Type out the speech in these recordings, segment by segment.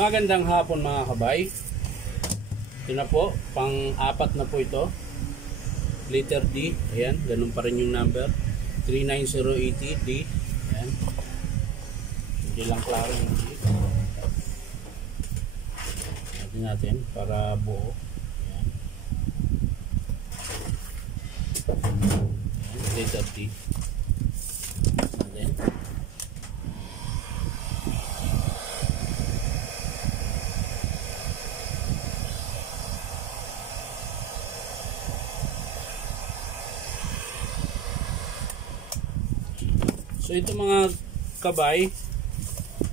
Magandang hapon mga kabay. Ito na po, pang-apat na po ito. Letter D, ayan, ganun pa rin yung number. 39080 D, ayan. Hindi lang klaro yung D. Natin para buo. Ayan. Ayan, letter D. Ayan. So ito mga kabay,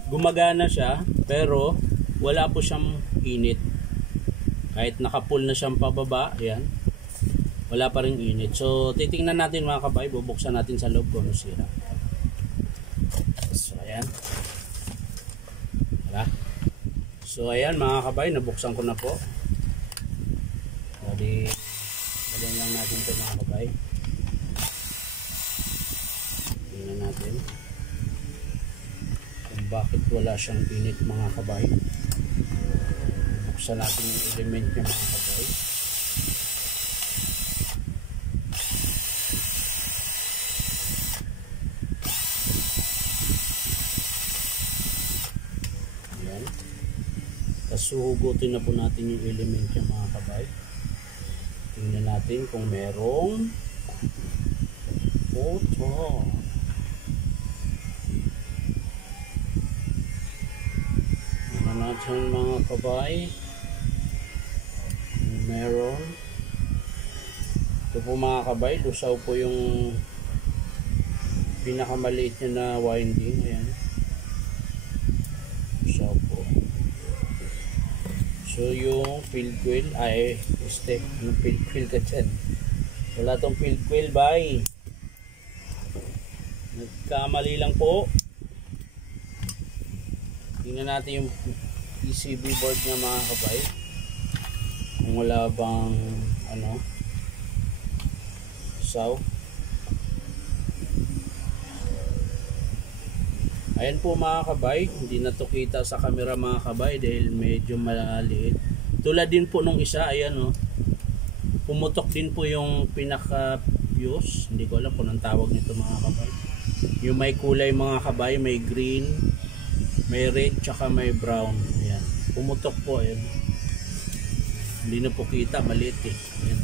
gumagana siya pero wala po siyang init. Kahit naka-pull na siyang pababa, ayan, wala pa ring init. So titingnan natin mga kabay, bubuksan natin sa loob kung ano sira. So ayan. Wala. So ayan mga kabay, nabuksan ko na po. Jadi lagyan lang natin ito mga kabay. Tingnan natin kung bakit wala siyang init mga kabay. Buksan natin yung element niya mga kabay. Ayan. Tapos huhugutin na po natin yung element niya mga kabay. Tingnan natin kung merong photo. Natin mga kabay, meron. Ito po mga kabay, lusaw po yung pinakamaliit niya na winding. Ayan, lusaw po. So yung field coil ay yung field coil ka dyan, wala tong field coil bay, nagkamali lang po. Tingnan natin yung PCB board niya mga kabay, kung wala bang ano saw. Ayan po mga kabay, hindi na to kita sa camera mga kabay dahil medyo maliit. Tulad din po nung isa, ayan o, pumutok din po yung pinaka fuse. Hindi ko alam kung anong tawag nito mga kabay. Yung may kulay mga kabay, may green, may red, tsaka may brown. Ayan, pumutok po. Ayan, hindi na po kita, maliit eh. Ayan.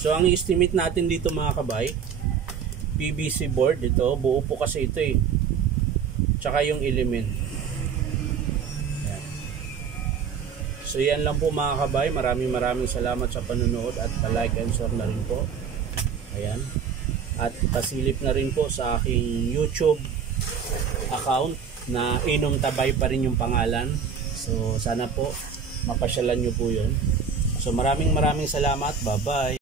So ang estimate natin dito mga kabay, PVC board, ito buo po kasi ito eh, tsaka yung element. Ayan. So yan lang po mga kabay, maraming salamat sa panonood at pa-like and share na rin po. Ayan, at pasilip na rin po sa aking YouTube account na Inom Tabay pa rin yung pangalan. So sana po mapasyalan nyo po yun. So maraming salamat. Bye bye.